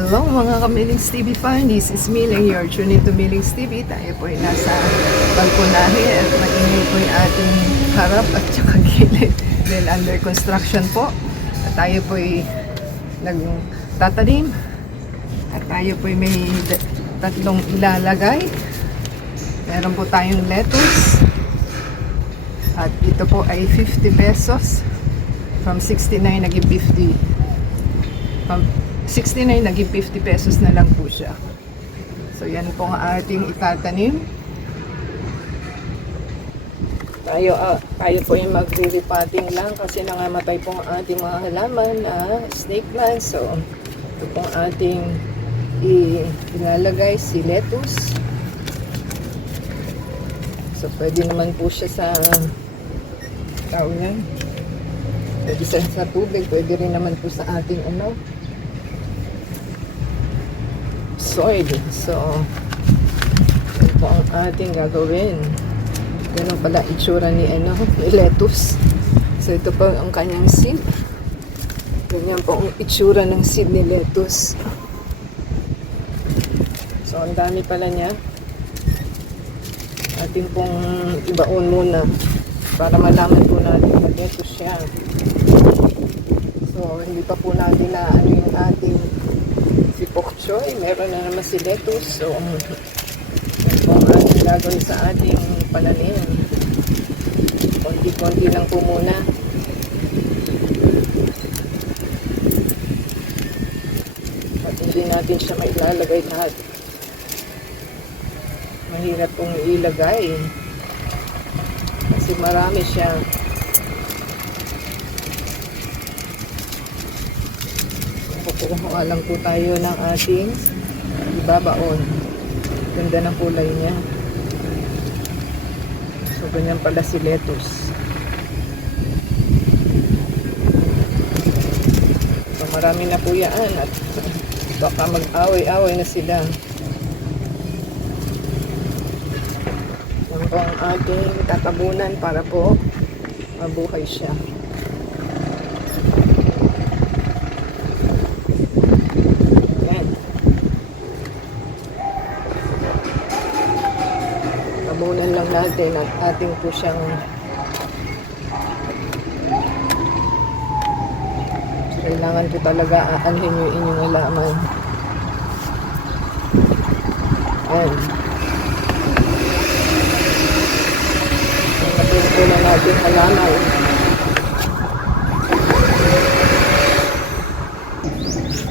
Hello mga ka-Millings TV fan, this is Milling, you're tuning to Millings TV. Tayo po ay nasa balkonahe at maingay po yung ating harap at saka gilid. Then under construction po. At tayo po ay nagtatanim. At tayo po ay may tatlong ilalagay. Meron po tayong lettuce. At ito po ay 50 pesos. From 69 naging 50. From 69 naging 50 pesos na lang po siya. So yan po ang ating itatanim. Tayo po yung magre-repotting lang kasi nangamatay po ang ating mga halaman na snake plants. So ito po ang ating ilalagay, si lettuce. So pwede naman po siya sa tao yan. Pwede sa tubig, pwede rin naman po sa ating soil. So, yan po ang ating gagawin. Ganun pala itsura ni lettuce. So, ito po ang kanyang seed. Ganyan po ang itsura ng seed ni lettuce. So, ang dami pala niya. Ating pong ibaon muna para malaman po natin na lettuce siya. So, hindi pa po natin na yung ating si pok choy, meron na naman si lettuce. So, yan po ang ating gagawin sa ating pananim. Konti-konti lang po muna. At hindi natin siya mailalagay lahat. Mahirap pong ilagay. Kasi marami siya. Kukuha lang po tayo ng ating ibabaon. Ganda ng kulay niya. So, ganyan pala si lettuce. So, marami na po yan at baka mag-away-away na sila. Yan po ang ating tatabunan para po mabuhay siya. Tabunan lang natin at ating po siyang kailangan po talaga aanhin yung inyong halaman. Ayan. Natin po na natin halaman.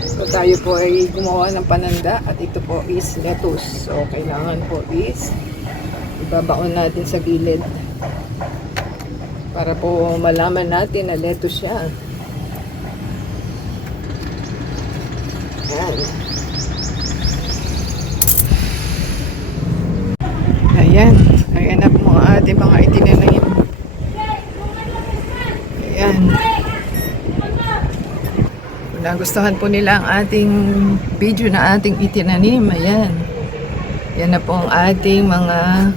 So tayo po ay gumawa ng pananda at ito po is lettuce. So kailangan po is ibabaon natin sa gilid para po malaman natin na lettuce siya. Ayan na po ang ating mga itinanim. Ayan, kung nagustuhan po nila ang ating video na ating itinanim, ayan, yan na po ang ating mga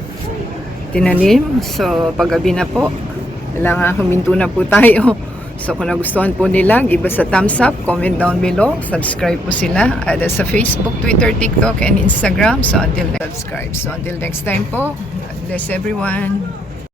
tinanim. So, paggabi na po, kailangan huminto na po tayo. So, kung nagustuhan po nila, give us a thumbs up, comment down below, subscribe po sila. At sa Facebook, Twitter, TikTok, and Instagram. So, until next time po, God bless everyone.